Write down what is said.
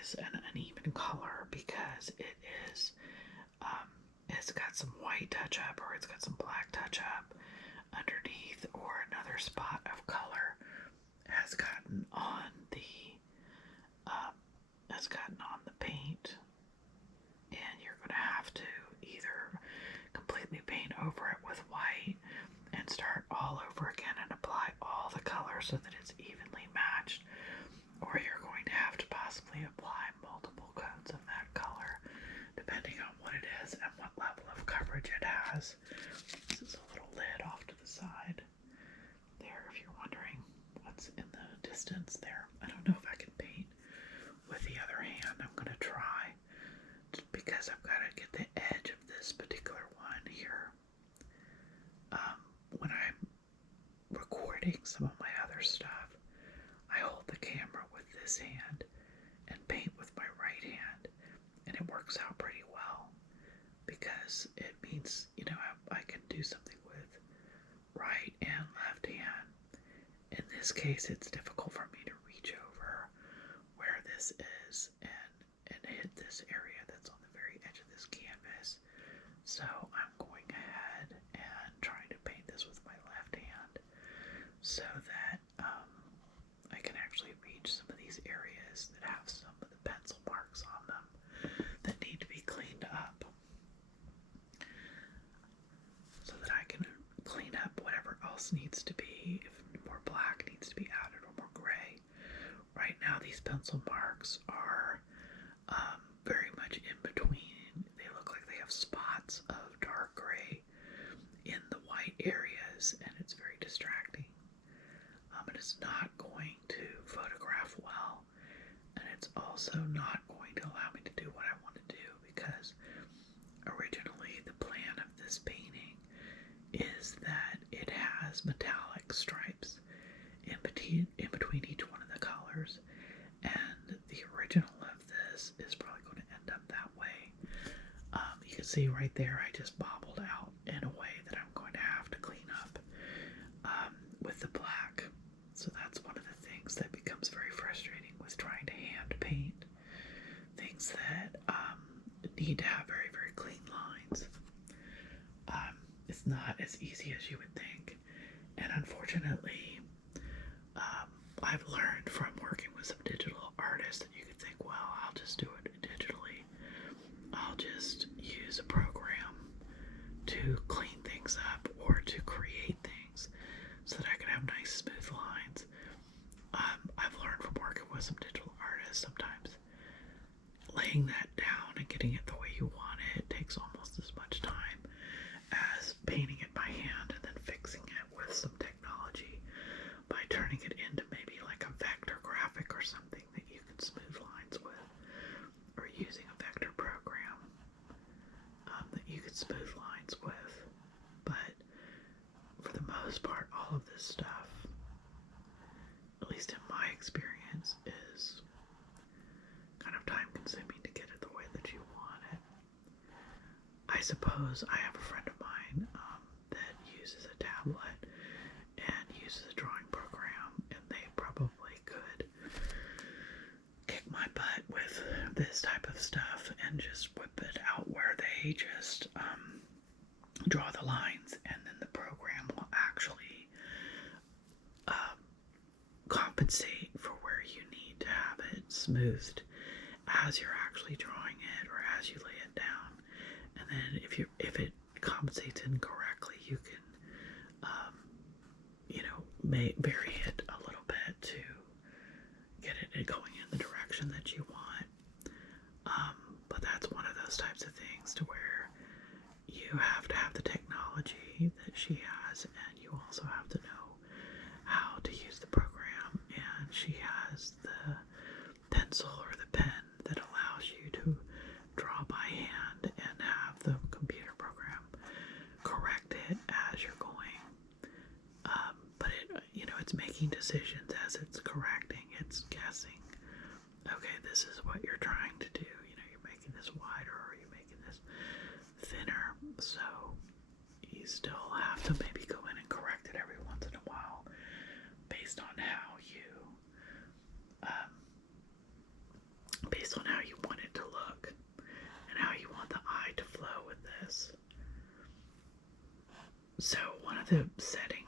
is an uneven color because it's got some white touch up or it's got some black touch up underneath, or another spot of color has gotten on um, the paint, and you're going to have to either completely paint over it with white and start all over again and apply all the color so that it's evenly matched, or you're going to have to possibly apply multiple coats of that color depending on what it is and what level of coverage it has. This is a little lid off to the side there, if you're wondering what's in the distance there. I don't know if I can paint with the other hand. I'm going to try, because I've got to get the edge of this particular one here. When I'm recording some of my other stuff, I hold the camera with this hand and paint with my right hand, and it works out pretty well because it means, I can do something with right and left hand. In this case, it's difficult for me to reach over where this is and hit this area that's on the very edge of this canvas. So I'm going ahead and trying to paint this with my left hand so that I can actually reach some of these areas that have some of the pencil marks on them that need to be cleaned up, so that I can clean up whatever else needs to be, if more black needs to be added or more gray. Right now these pencil marks are very much in between. They look like they have spots of dark gray in the white areas, and it's very distracting. It is not going to photograph well, and it's also not going to allow me to do what I want to do, because originally the plan of this painting is that it has metallic stripes in between each one of the colors, and the original of this is probably going to end up that way. You can see right there I just bobbled out in a way that I'm going to have to clean up with the black. So that's one of the things that becomes very frustrating with trying to hand paint things that need to have very, very clean lines. It's not as easy as you would think, and unfortunately I've learned from working with some digital artists that you could think, well, I'll just do it digitally. I'll just use a program to clean things up or to create things so that I can have nice smooth lines. I've learned from working with some digital artists, sometimes laying that down and getting it the way you want it takes almost as much time as painting it by hand and then fixing it with some technology by turning it into maybe like a vector graphic or something that you can smooth lines with, or using a vector program that you can smooth lines with. But for the most part, all of this stuff, at least in my experience, is kind of time consuming to get it the way that you want it. I suppose I have a friend of mine that uses a tablet and uses a drawing program, and they probably could kick my butt with this type of stuff and just whip it out where they just draw the lines, and then the program will actually compensate for where you need to have it smoothed as you're actually drawing it or as you lay it down. And then if it compensates incorrectly, you can vary it a little bit to get it going in the direction that you want. But that's one of those types of things to where you have to have the technology that she has, and you also have to know how to use the program, and she has the pencil or the pen that allows you to draw by hand and have the computer program correct it as you're going. But it's making decisions as it's correcting. It's guessing, okay, this is what you're trying to do. You're making this wider or you're making this thinner. So you still have to maybe go in and correct it every once in a while based on how you based on how you want it to look and how you want the eye to flow with this. So one of the settings